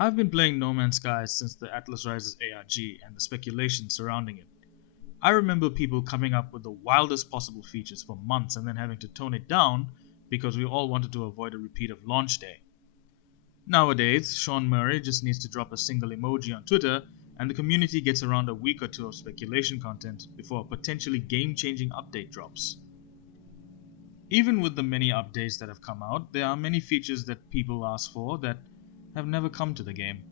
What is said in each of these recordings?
I've been playing No Man's Sky since the Atlas Rises ARG and the speculation surrounding it. I remember people coming up with the wildest possible features for months and then having to tone it down because we all wanted to avoid a repeat of launch day. Nowadays, Sean Murray just needs to drop a single emoji on Twitter and the community gets around a week or two of speculation content before a potentially game changing update drops. Even with the many updates that have come out, there are many features that people ask for that have never come to the game.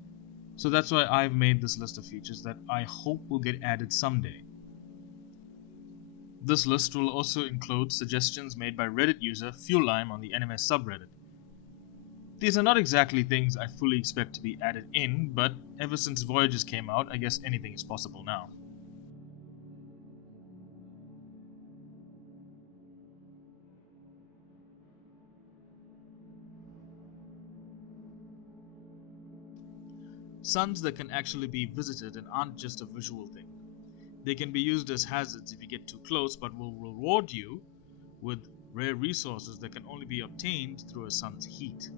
So that's why I've made this list of features that I hope will get added someday. This list will also include suggestions made by Reddit user FuelLime on the NMS subreddit. These are not exactly things I fully expect to be added in, but ever since Voyages came out, I guess anything is possible now. Suns that can actually be visited and aren't just a visual thing. They can be used as hazards if you get too close, but will reward you with rare resources that can only be obtained through a sun's heat.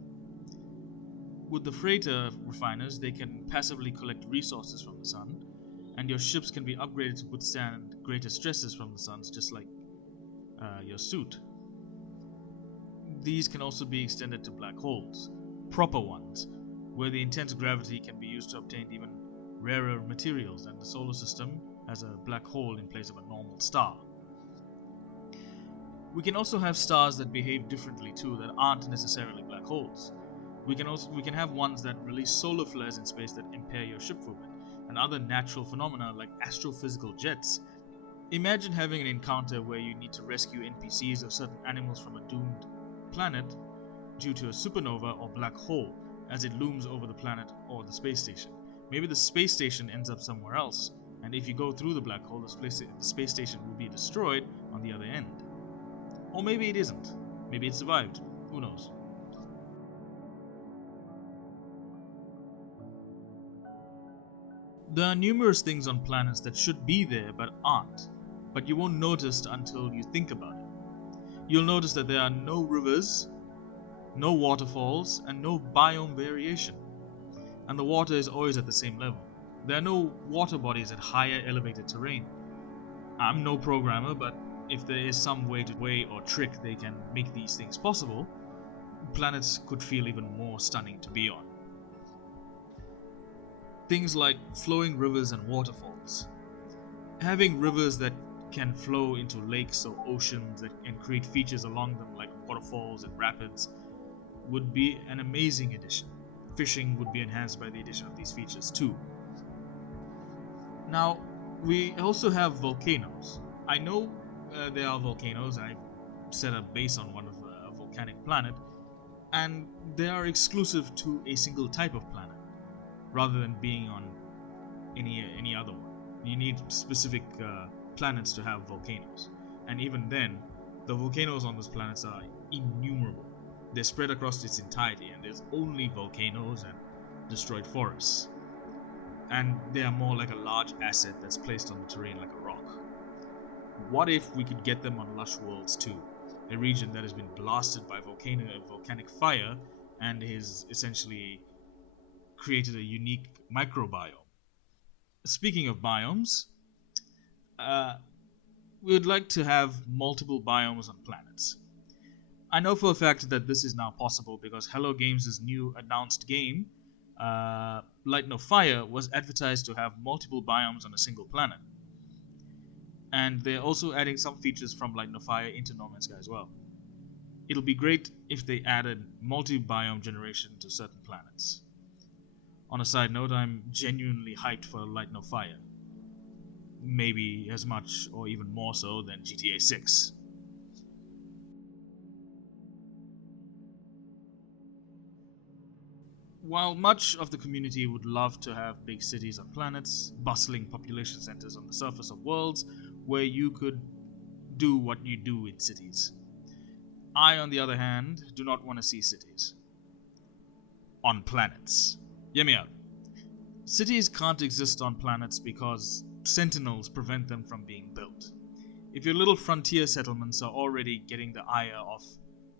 With the freighter refiners, they can passively collect resources from the sun, and your ships can be upgraded to withstand greater stresses from the suns, just like your suit. These can also be extended to black holes, proper ones, where the intense gravity can be used to obtain even rarer materials, and the solar system has a black hole in place of a normal star. We can also have stars that behave differently too, that aren't necessarily black holes. We can have ones that release solar flares in space that impair your ship movement, and other natural phenomena like astrophysical jets. Imagine having an encounter where you need to rescue NPCs or certain animals from a doomed planet due to a supernova or black hole as it looms over the planet or the space station. Maybe the space station ends up somewhere else, and if you go through the black hole, the space station will be destroyed on the other end. Or maybe it isn't. Maybe it survived. Who knows? There are numerous things on planets that should be there but aren't, but you won't notice until you think about it. You'll notice that there are no rivers, no waterfalls, and no biome variation. And the water is always at the same level. There are no water bodies at higher elevated terrain. I'm no programmer, but if there is some way or trick they can make these things possible, planets could feel even more stunning to be on. Things like flowing rivers and waterfalls. Having rivers that can flow into lakes or oceans and create features along them like waterfalls and rapids would be an amazing addition. Fishing would be enhanced by the addition of these features too. Now, we also have volcanoes. I know there are volcanoes. I've set a base on one of a volcanic planet, and they are exclusive to a single type of planet, rather than being on any other one. You need specific planets to have volcanoes, and even then, the volcanoes on those planets are innumerable. They're spread across its entirety, and there's only volcanoes and destroyed forests. And they are more like a large asset that's placed on the terrain like a rock. What if we could get them on Lush Worlds too? A region that has been blasted by volcanic fire and has essentially created a unique microbiome. Speaking of biomes, we would like to have multiple biomes on planets. I know for a fact that this is now possible because Hello Games' new announced game, Light No Fire, was advertised to have multiple biomes on a single planet. And they're also adding some features from Light No Fire into No Man's Sky as well. It'll be great if they added multi-biome generation to certain planets. On a side note, I'm genuinely hyped for Light No Fire. Maybe as much or even more so than GTA 6. While much of the community would love to have big cities on planets, bustling population centers on the surface of worlds where you could do what you do in cities, I, on the other hand, do not want to see cities on planets. Hear me out. Cities can't exist on planets because sentinels prevent them from being built. If your little frontier settlements are already getting the ire of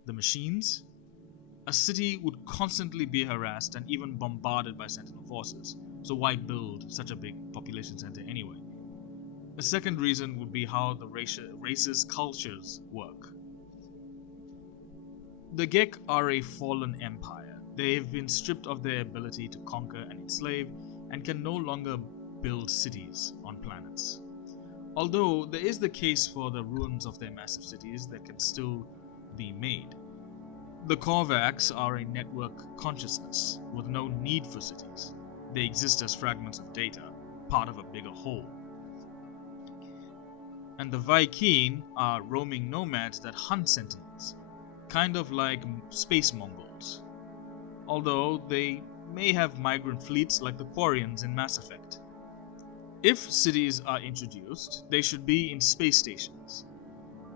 the machines, A city would constantly be harassed and even bombarded by Sentinel forces, so why build such a big population center anyway? A second reason would be how the races' cultures work. The Gek are a fallen empire. They have been stripped of their ability to conquer and enslave and can no longer build cities on planets. Although there is the case for the ruins of their massive cities that can still be made. The Korvax are a network consciousness with no need for cities. They exist as fragments of data, part of a bigger whole. And the Vy'keen are roaming nomads that hunt sentinels, kind of like space Mongols. Although they may have migrant fleets like the Quarians in Mass Effect. If cities are introduced, they should be in space stations.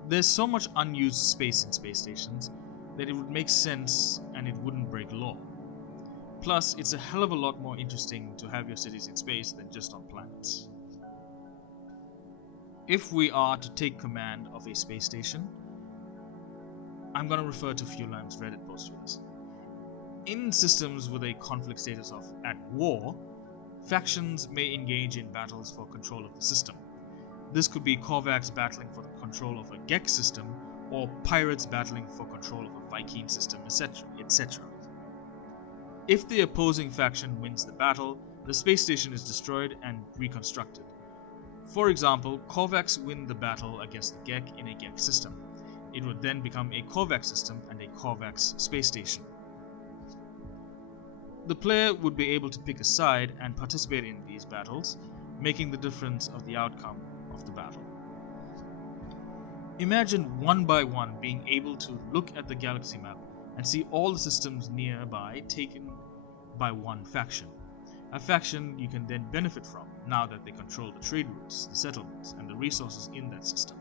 There's so much unused space in space stations that it would make sense and it wouldn't break law. Plus, it's a hell of a lot more interesting to have your cities in space than just on planets. If we are to take command of a space station, I'm going to refer to Fuelam's Reddit post for this. In systems with a conflict status of at war, factions may engage in battles for control of the system. This could be Korvax battling for the control of a Gek system, or pirates battling for control of a Vy'keen system, etc., etc. If the opposing faction wins the battle, the space station is destroyed and reconstructed. For example, Korvax win the battle against the Gek in a Gek system. It would then become a Korvax system and a Korvax space station. The player would be able to pick a side and participate in these battles, making the difference of the outcome of the battle. Imagine one by one being able to look at the galaxy map and see all the systems nearby taken by one faction. A faction you can then benefit from now that they control the trade routes, the settlements, and the resources in that system.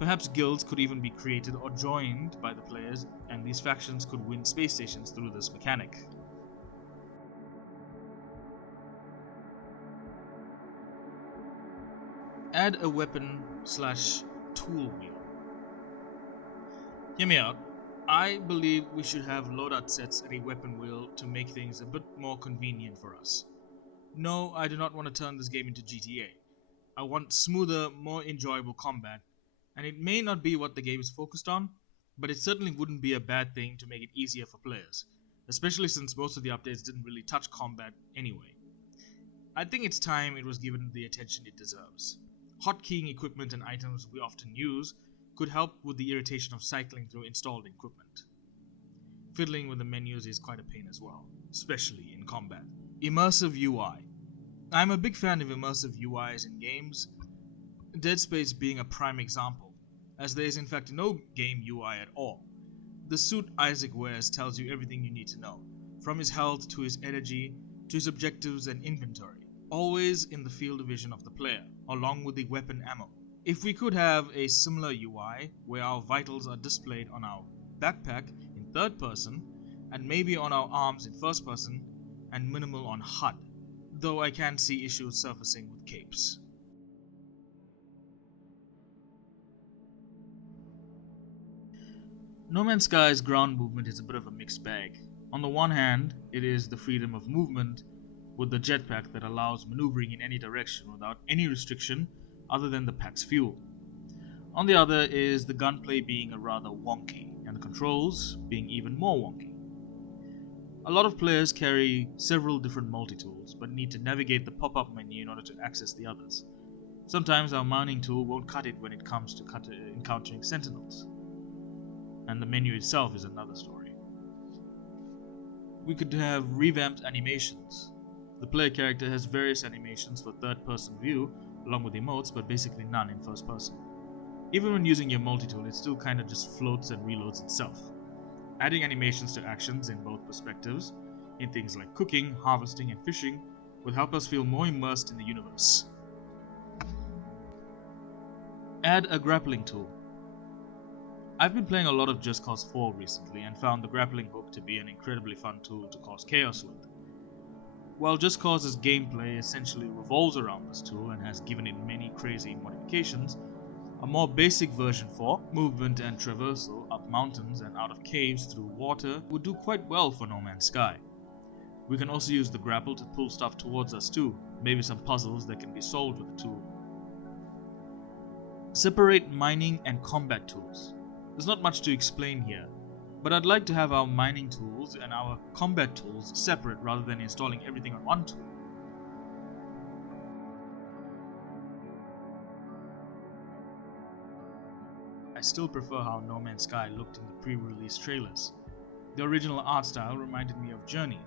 Perhaps guilds could even be created or joined by the players, and these factions could win space stations through this mechanic. Add a weapon/tool wheel. Hear me out. I believe we should have loadout sets at a weapon wheel to make things a bit more convenient for us. No, I do not want to turn this game into GTA. I want smoother, more enjoyable combat, and it may not be what the game is focused on, but it certainly wouldn't be a bad thing to make it easier for players, especially since most of the updates didn't really touch combat anyway. I think it's time it was given the attention it deserves. Hotkeying equipment and items we often use could help with the irritation of cycling through installed equipment. Fiddling with the menus is quite a pain as well, especially in combat. Immersive UI. I'm a big fan of immersive UIs in games, Dead Space being a prime example, as there is in fact no game UI at all. The suit Isaac wears tells you everything you need to know, from his health to his energy to his objectives and inventory, always in the field of vision of the player, along with the weapon ammo. If we could have a similar UI where our vitals are displayed on our backpack in third person and maybe on our arms in first person and minimal on HUD, though I can see issues surfacing with capes. No Man's Sky's ground movement is a bit of a mixed bag. On the one hand, it is the freedom of movement with the jetpack that allows maneuvering in any direction without any restriction other than the pack's fuel. On the other is the gunplay being a rather wonky, and the controls being even more wonky. A lot of players carry several different multi-tools, but need to navigate the pop-up menu in order to access the others. Sometimes our mounting tool won't cut it when it comes to encountering sentinels. And the menu itself is another story. We could have revamped animations. The player character has various animations for third-person view, along with emotes, but basically none in first person. Even when using your multi-tool, it still kinda just floats and reloads itself. Adding animations to actions in both perspectives, in things like cooking, harvesting, and fishing, would help us feel more immersed in the universe. Add a grappling tool. I've been playing a lot of Just Cause 4 recently and found the grappling hook to be an incredibly fun tool to cause chaos with. While Just Cause's gameplay essentially revolves around this tool and has given it many crazy modifications, a more basic version for movement and traversal are mountains and out of caves through water would do quite well for No Man's Sky. We can also use the grapple to pull stuff towards us too, maybe some puzzles that can be solved with the tool. Separate mining and combat tools. There's not much to explain here, but I'd like to have our mining tools and our combat tools separate rather than installing everything on one tool. I still prefer how No Man's Sky looked in the pre-release trailers. The original art style reminded me of Journey.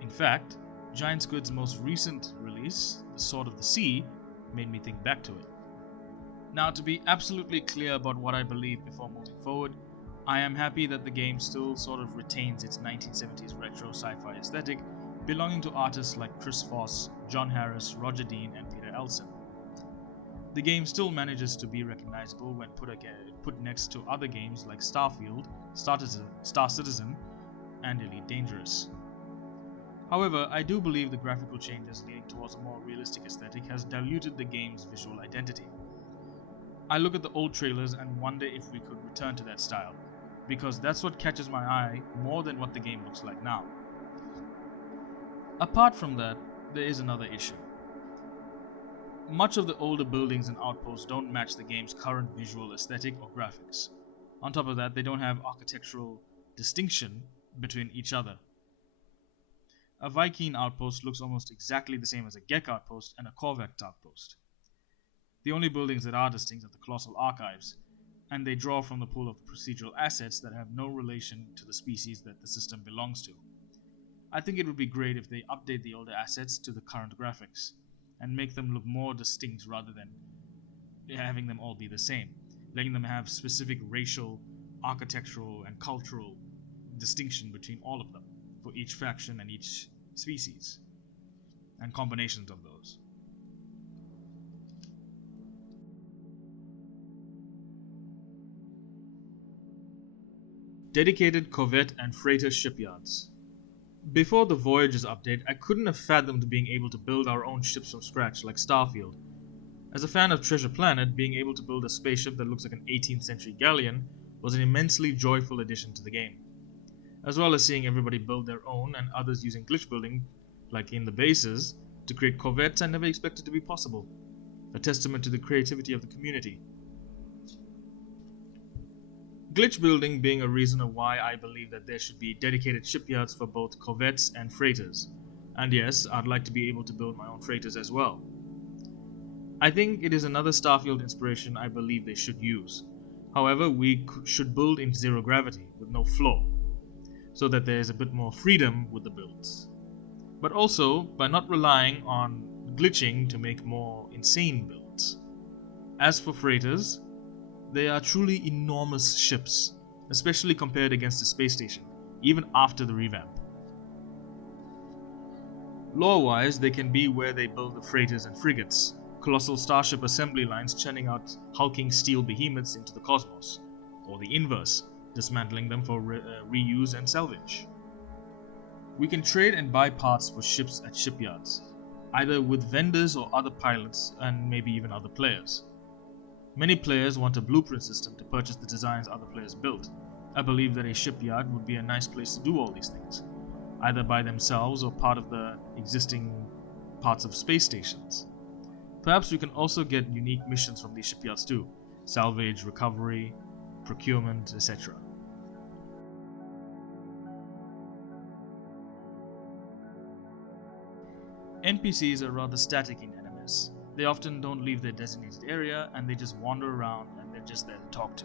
In fact, Giant Squid's most recent release, The Sword of the Sea, made me think back to it. Now, to be absolutely clear about what I believe before moving forward, I am happy that the game still sort of retains its 1970s retro sci-fi aesthetic, belonging to artists like Chris Foss, John Harris, Roger Dean, and Peter Elson. The game still manages to be recognizable when put next to other games like Starfield, Star Citizen, and Elite Dangerous. However, I do believe the graphical changes leading towards a more realistic aesthetic has diluted the game's visual identity. I look at the old trailers and wonder if we could return to that style, because that's what catches my eye more than what the game looks like now. Apart from that, there is another issue. Much of the older buildings and outposts don't match the game's current visual aesthetic or graphics. On top of that, they don't have architectural distinction between each other. A Vy'keen outpost looks almost exactly the same as a Gek outpost and a Korvax outpost. The only buildings that are distinct are the Colossal Archives, and they draw from the pool of procedural assets that have no relation to the species that the system belongs to. I think it would be great if they update the older assets to the current graphics, and make them look more distinct rather than having them all be the same, letting them have specific racial, architectural, and cultural distinction between all of them, for each faction and each species, and combinations of those. Dedicated corvette and freighter shipyards. Before the Voyages update, I couldn't have fathomed being able to build our own ships from scratch like Starfield. As a fan of Treasure Planet, being able to build a spaceship that looks like an 18th century galleon was an immensely joyful addition to the game. As well as seeing everybody build their own and others using glitch building, like in the bases, to create corvettes I never expected to be possible. A testament to the creativity of the community. Glitch building being a reason of why I believe that there should be dedicated shipyards for both corvettes and freighters. And yes, I'd like to be able to build my own freighters as well. I think it is another Starfield inspiration I believe they should use. However, we should build in zero gravity with no floor, so that there is a bit more freedom with the builds. But also by not relying on glitching to make more insane builds. As for freighters, they are truly enormous ships, especially compared against the space station, even after the revamp. Lore-wise, they can be where they build the freighters and frigates, colossal starship assembly lines churning out hulking steel behemoths into the cosmos, or the inverse, dismantling them for reuse and salvage. We can trade and buy parts for ships at shipyards, either with vendors or other pilots and maybe even other players. Many players want a blueprint system to purchase the designs other players built. I believe that a shipyard would be a nice place to do all these things, either by themselves or part of the existing parts of space stations. Perhaps we can also get unique missions from these shipyards too, salvage, recovery, procurement, etc. NPCs are rather static in NMS. They often don't leave their designated area and they just wander around and they're just there to talk to.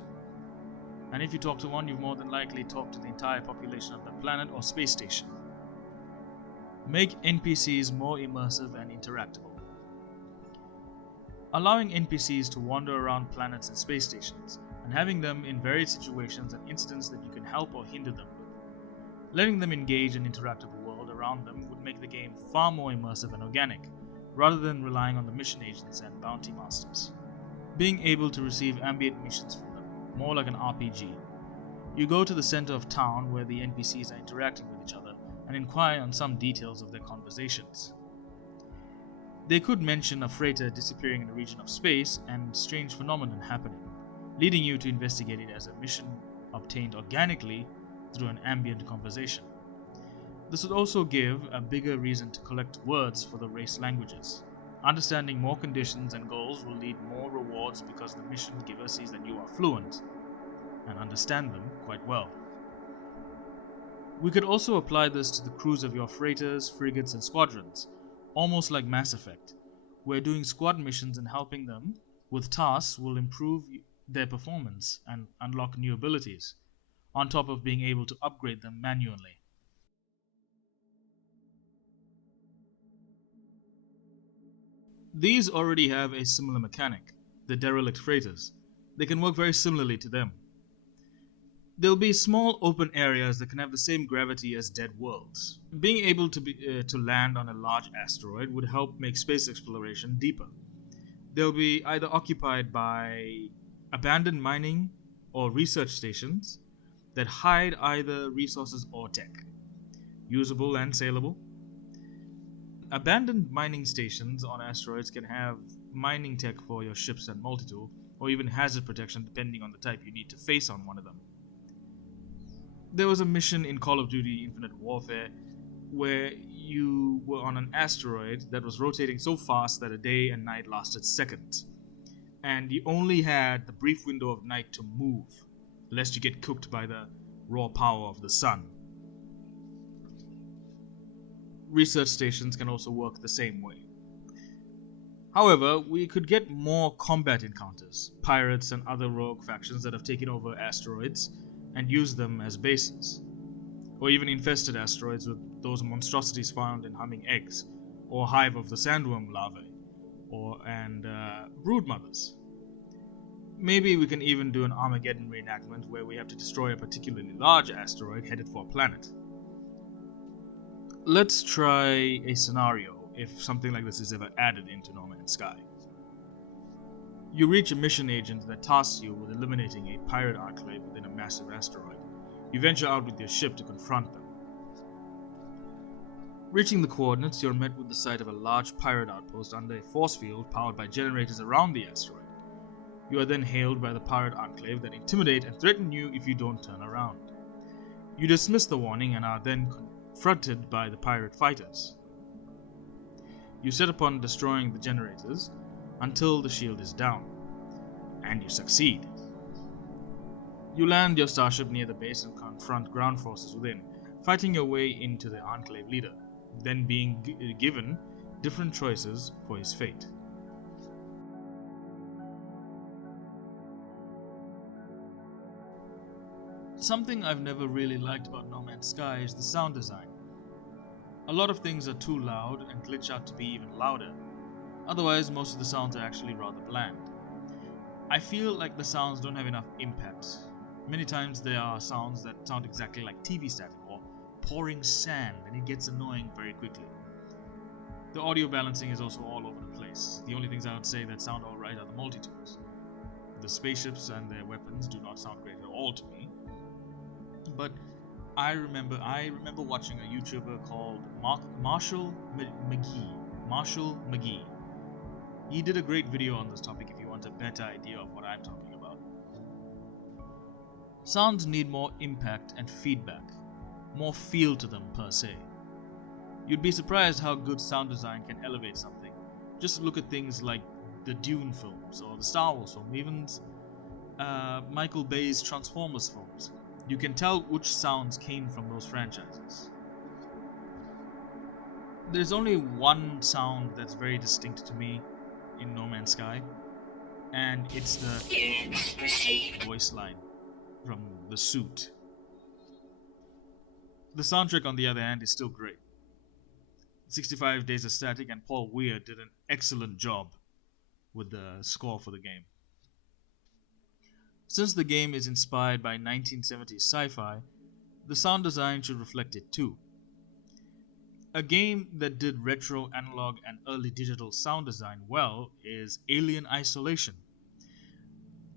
And if you talk to one, you've more than likely talked to the entire population of the planet or space station. Make NPCs more immersive and interactable. Allowing NPCs to wander around planets and space stations, and having them in various situations and incidents that you can help or hinder them with. Letting them engage and interact with the world around them would make the game far more immersive and organic, rather than relying on the mission agents and bounty masters. Being able to receive ambient missions from them, more like an RPG. You go to the center of town where the NPCs are interacting with each other and inquire on some details of their conversations. They could mention a freighter disappearing in a region of space and strange phenomenon happening, leading you to investigate it as a mission obtained organically through an ambient conversation. This would also give a bigger reason to collect words for the race languages. Understanding more conditions and goals will lead more rewards because the mission giver sees that you are fluent and understand them quite well. We could also apply this to the crews of your freighters, frigates, and squadrons, almost like Mass Effect, where doing squad missions and helping them with tasks will improve their performance and unlock new abilities, on top of being able to upgrade them manually. These already have a similar mechanic, the derelict freighters. They can work very similarly to them. There'll be small open areas that can have the same gravity as dead worlds. Being able to land on a large asteroid would help make space exploration deeper. They'll be either occupied by abandoned mining or research stations that hide either resources or tech, usable and saleable. Abandoned mining stations on asteroids can have mining tech for your ships and multi-tool, or even hazard protection depending on the type you need to face on one of them. There was a mission in Call of Duty Infinite Warfare where you were on an asteroid that was rotating so fast that a day and night lasted seconds, and you only had the brief window of night to move, lest you get cooked by the raw power of the sun. Research stations can also work the same way. However, we could get more combat encounters, pirates and other rogue factions that have taken over asteroids and use them as bases, or even infested asteroids with those monstrosities found in humming eggs, or hive of the sandworm larvae, and brood mothers. Maybe we can even do an Armageddon reenactment where we have to destroy a particularly large asteroid headed for a planet. Let's try a scenario if something like this is ever added into No Man's Sky. You reach a mission agent that tasks you with eliminating a pirate enclave within a massive asteroid. You venture out with your ship to confront them. Reaching the coordinates, you're met with the sight of a large pirate outpost under a force field powered by generators around the asteroid. You are then hailed by the pirate enclave that intimidate and threaten you if you don't turn around. You dismiss the warning and are then confronted by the pirate fighters. You set upon destroying the generators until the shield is down, and you succeed. You land your starship near the base and confront ground forces within, fighting your way into the Enclave leader, then being given different choices for his fate. Something I've never really liked about No Man's Sky is the sound design. A lot of things are too loud and glitch out to be even louder. Otherwise, most of the sounds are actually rather bland. I feel like the sounds don't have enough impact. Many times there are sounds that sound exactly like TV static or pouring sand, and it gets annoying very quickly. The audio balancing is also all over the place. The only things I would say that sound alright are the multi-tools. The spaceships and their weapons do not sound great at all to me. But I remember watching a YouTuber called Marshall McGee. He did a great video on this topic if you want a better idea of what I'm talking about. Sounds need more impact and feedback, more feel to them per se. You'd be surprised how good sound design can elevate something. Just look at things like the Dune films or the Star Wars film, even Michael Bay's Transformers films. You can tell which sounds came from those franchises. There's only one sound that's very distinct to me in No Man's Sky, and it's the voice line from the suit. The soundtrack, on the other hand, is still great. 65 Days of Static and Paul Weir did an excellent job with the score for the game. Since the game is inspired by 1970s sci-fi, the sound design should reflect it too. A game that did retro, analog, and early digital sound design well is Alien Isolation.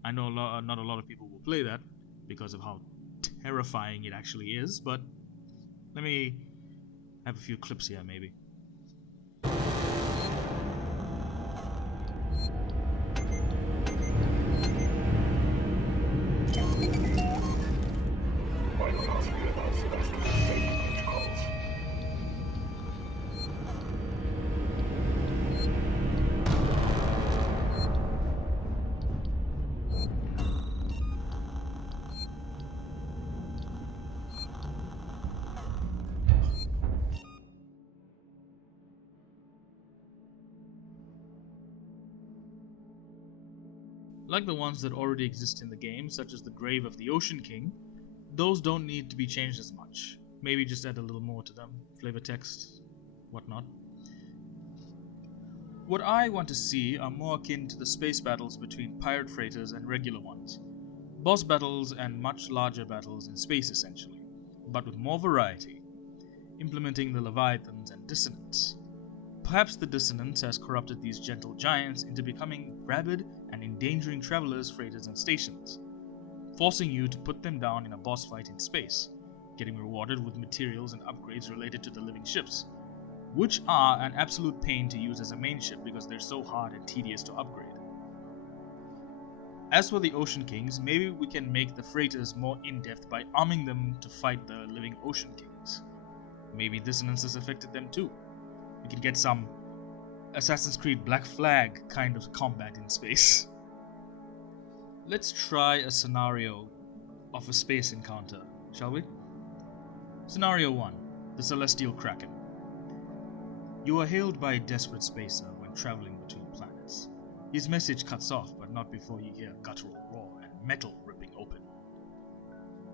I know not a lot of people will play that because of how terrifying it actually is, but let me have a few clips here maybe. Like the ones that already exist in the game, such as the Grave of the Ocean King, those don't need to be changed as much. Maybe just add a little more to them, flavor text, whatnot. What I want to see are more akin to the space battles between pirate freighters and regular ones. Boss battles and much larger battles in space essentially, but with more variety, implementing the Leviathans and Dissonants. Perhaps the Dissonance has corrupted these gentle giants into becoming rabid and endangering travelers, freighters, and stations, forcing you to put them down in a boss fight in space, getting rewarded with materials and upgrades related to the living ships, which are an absolute pain to use as a main ship because they're so hard and tedious to upgrade. As for the Ocean Kings, maybe we can make the freighters more in-depth by arming them to fight the living Ocean Kings. Maybe Dissonance has affected them too. We can get some Assassin's Creed Black Flag kind of combat in space. Let's try a scenario of a space encounter, shall we? Scenario 1. The Celestial Kraken. You are hailed by a desperate spacer when traveling between planets. His message cuts off, but not before you hear a guttural roar and metal ripping open.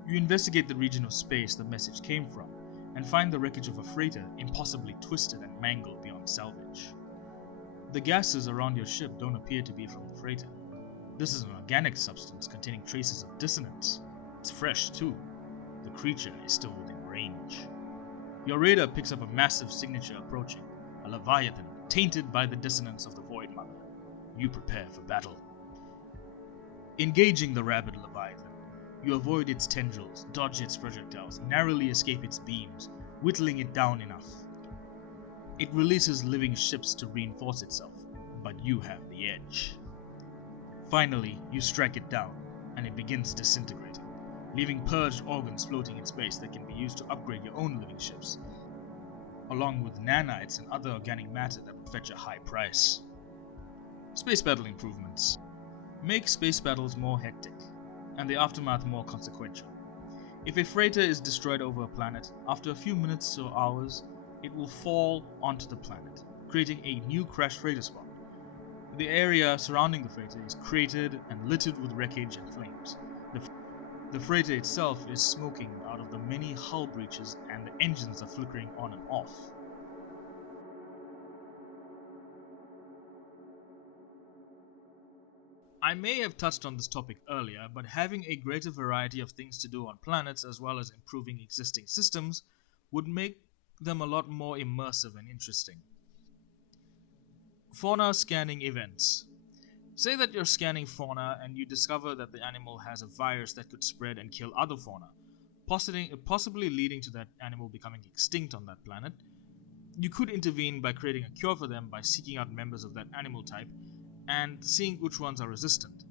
You investigate the region of space the message came from, and find the wreckage of a freighter impossibly twisted and mangled beyond salvage. The gases around your ship don't appear to be from the freighter. This is an organic substance containing traces of dissonance. It's fresh too. The creature is still within range. Your radar picks up a massive signature approaching, a Leviathan tainted by the dissonance of the Void Mother. You prepare for battle. Engaging the rabid Leviathan, you avoid its tendrils, dodge its projectiles, narrowly escape its beams, whittling it down enough. It releases living ships to reinforce itself, but you have the edge. Finally, you strike it down, and it begins disintegrating, leaving purged organs floating in space that can be used to upgrade your own living ships, along with nanites and other organic matter that would fetch a high price. Space battle improvements. Make space battles more hectic, and the aftermath more consequential. If a freighter is destroyed over a planet, after a few minutes or hours, it will fall onto the planet, creating a new crashed freighter spot. The area surrounding the freighter is cratered and littered with wreckage and flames. The freighter itself is smoking out of the many hull breaches, and the engines are flickering on and off. I may have touched on this topic earlier, but having a greater variety of things to do on planets as well as improving existing systems would make them a lot more immersive and interesting. Fauna scanning events. Say that you're scanning fauna and you discover that the animal has a virus that could spread and kill other fauna, possibly leading to that animal becoming extinct on that planet. You could intervene by creating a cure for them by seeking out members of that animal type and seeing which ones are resistant.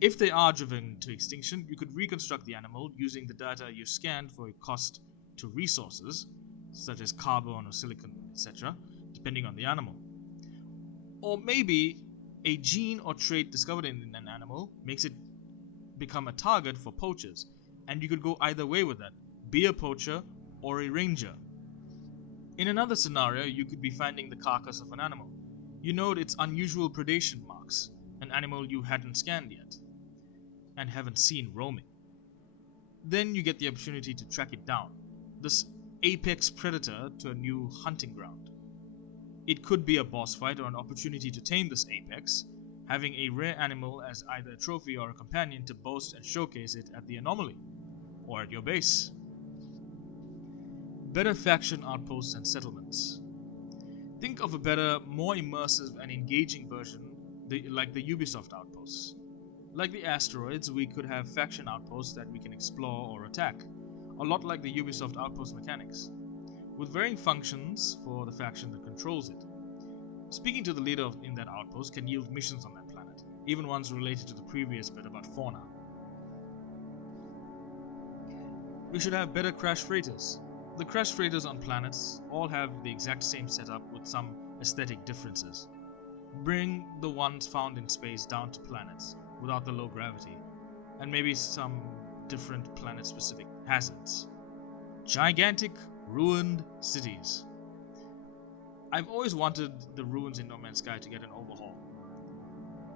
If they are driven to extinction, you could reconstruct the animal using the data you scanned for a cost to resources, such as carbon or silicon, etc., depending on the animal. Or maybe a gene or trait discovered in an animal makes it become a target for poachers, and you could go either way with that, be a poacher or a ranger. In another scenario, you could be finding the carcass of an animal. You note its unusual predation marks, an animal you hadn't scanned yet, and haven't seen roaming. Then you get the opportunity to track it down, this apex predator, to a new hunting ground. It could be a boss fight or an opportunity to tame this apex, having a rare animal as either a trophy or a companion to boast and showcase it at the anomaly, or at your base. Better faction outposts and settlements. Think of a better, more immersive and engaging version like the Ubisoft outposts. Like the asteroids, we could have faction outposts that we can explore or attack, a lot like the Ubisoft outpost mechanics, with varying functions for the faction that controls it. Speaking to the leader in that outpost can yield missions on that planet, even ones related to the previous bit about fauna. We should have better crash freighters. The crash freighters on planets all have the exact same setup with some aesthetic differences. Bring the ones found in space down to planets without the low gravity, and maybe some different planet-specific hazards. Gigantic, ruined cities. I've always wanted the ruins in No Man's Sky to get an overhaul.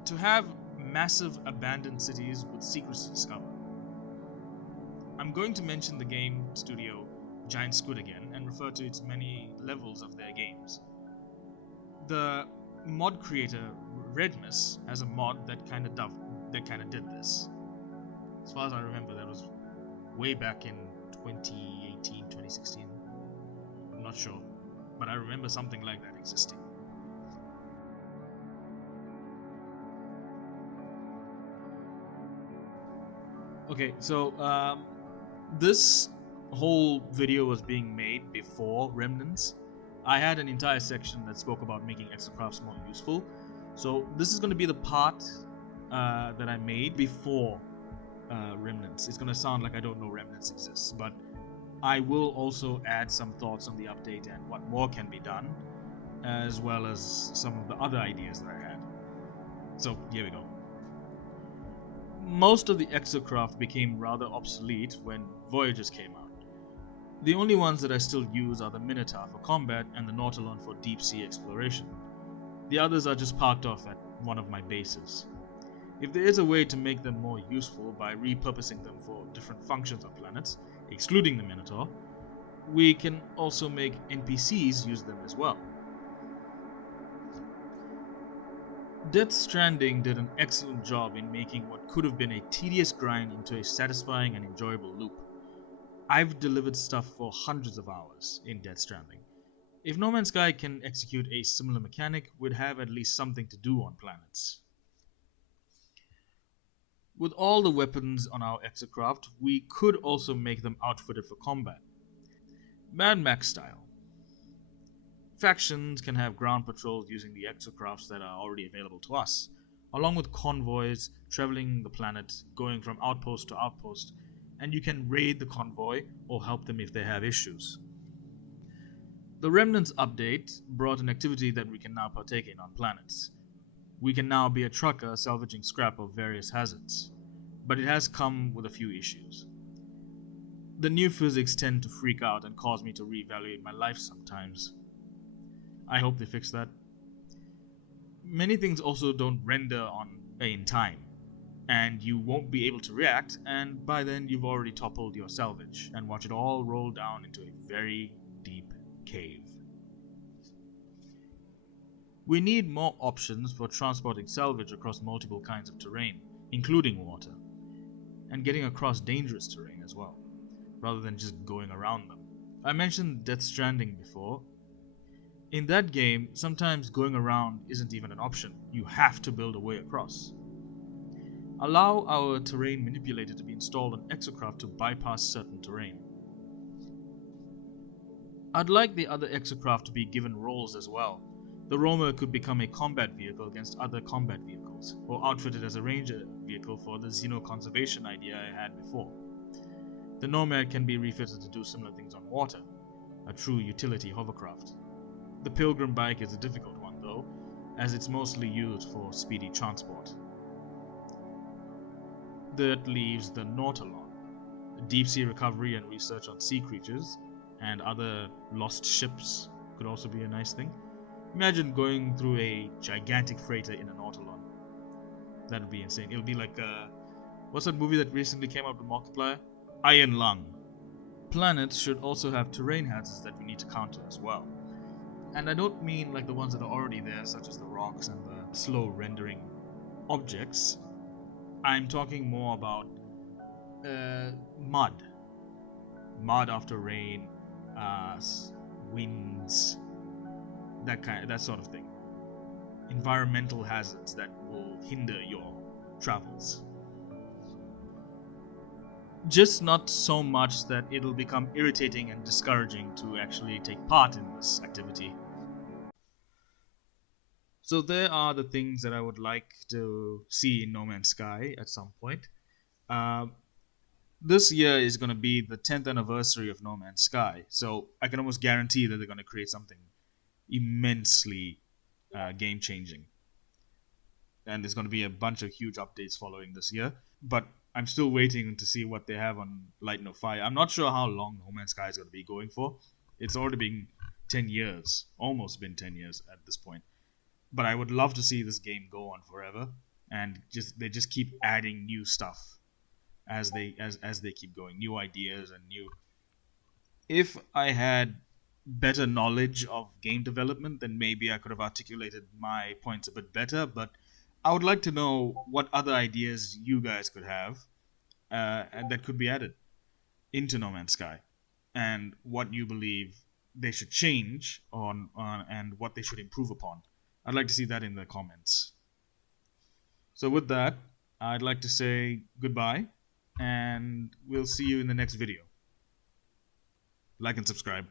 To have massive abandoned cities with secrets to discover. I'm going to mention the game studio Giant Squid again and refer to its many levels of their games. The mod creator Redmus has a mod that kind of did this. As far as I remember, that was way back in 2018, 2016. I'm not sure, but I remember something like that existing. Okay, so this whole video was being made before Remnants. I had an entire section that spoke about making exocrafts more useful. So this is going to be the part that I made before Remnants. It's going to sound like I don't know Remnants exists, but I will also add some thoughts on the update and what more can be done, as well as some of the other ideas that I had. So here we go. Most of the exocraft became rather obsolete when Voyagers came out. The only ones that I still use are the Minotaur for combat and the Nautilon for deep sea exploration. The others are just parked off at one of my bases. If there is a way to make them more useful by repurposing them for different functions on planets, excluding the Minotaur, we can also make NPCs use them as well. Death Stranding did an excellent job in making what could have been a tedious grind into a satisfying and enjoyable loop. I've delivered stuff for hundreds of hours in Death Stranding. If No Man's Sky can execute a similar mechanic, we'd have at least something to do on planets. With all the weapons on our exocraft, we could also make them outfitted for combat. Mad Max style. Factions can have ground patrols using the exocrafts that are already available to us, along with convoys traveling the planet, going from outpost to outpost, and you can raid the convoy or help them if they have issues. The Remnants update brought an activity that we can now partake in on planets. We can now be a trucker salvaging scrap of various hazards, but it has come with a few issues. The new physics tend to freak out and cause me to reevaluate my life sometimes. I hope they fix that. Many things also don't render in time, and you won't be able to react, and by then you've already toppled your salvage and watch it all roll down into a very deep cave. We need more options for transporting salvage across multiple kinds of terrain, including water, and getting across dangerous terrain as well, rather than just going around them. I mentioned Death Stranding before. In that game, sometimes going around isn't even an option. You have to build a way across. Allow our terrain manipulator to be installed on exocraft to bypass certain terrain. I'd like the other exocraft to be given roles as well. The Roamer could become a combat vehicle against other combat vehicles, or outfitted as a ranger vehicle for the xenoconservation idea I had before. The Nomad can be refitted to do similar things on water, a true utility hovercraft. The Pilgrim bike is a difficult one though, as it's mostly used for speedy transport. That leaves the Nautilon, deep sea recovery and research on sea creatures and other lost ships could also be a nice thing. Imagine going through a gigantic freighter in a Nautilon. That would be insane. It would be like what's that movie that recently came out with Markiplier? Iron Lung. Planets should also have terrain hazards that we need to counter as well. And I don't mean like the ones that are already there, such as the rocks and the slow rendering objects. I'm talking more about mud. Mud after rain, winds, that sort of thing. Environmental hazards that will hinder your travels. Just not so much that it'll become irritating and discouraging to actually take part in this activity. So there are the things that I would like to see in No Man's Sky at some point. This year is going to be the 10th anniversary of No Man's Sky, so I can almost guarantee that they're going to create something immensely game-changing. And there's going to be a bunch of huge updates following this year, but I'm still waiting to see what they have on Light No Fire. I'm not sure how long No Man's Sky is going to be going for. It's already been 10 years, almost been 10 years at this point. But I would love to see this game go on forever. and they just keep adding new stuff as they keep going, new ideas and new. If I had better knowledge of game development, then maybe I could have articulated my points a bit better. But I would like to know what other ideas you guys could have, and that could be added into No Man's Sky, and what you believe they should change on and what they should improve upon. I'd like to see that in the comments. So with that, I'd like to say goodbye, and we'll see you in the next video. Like and subscribe.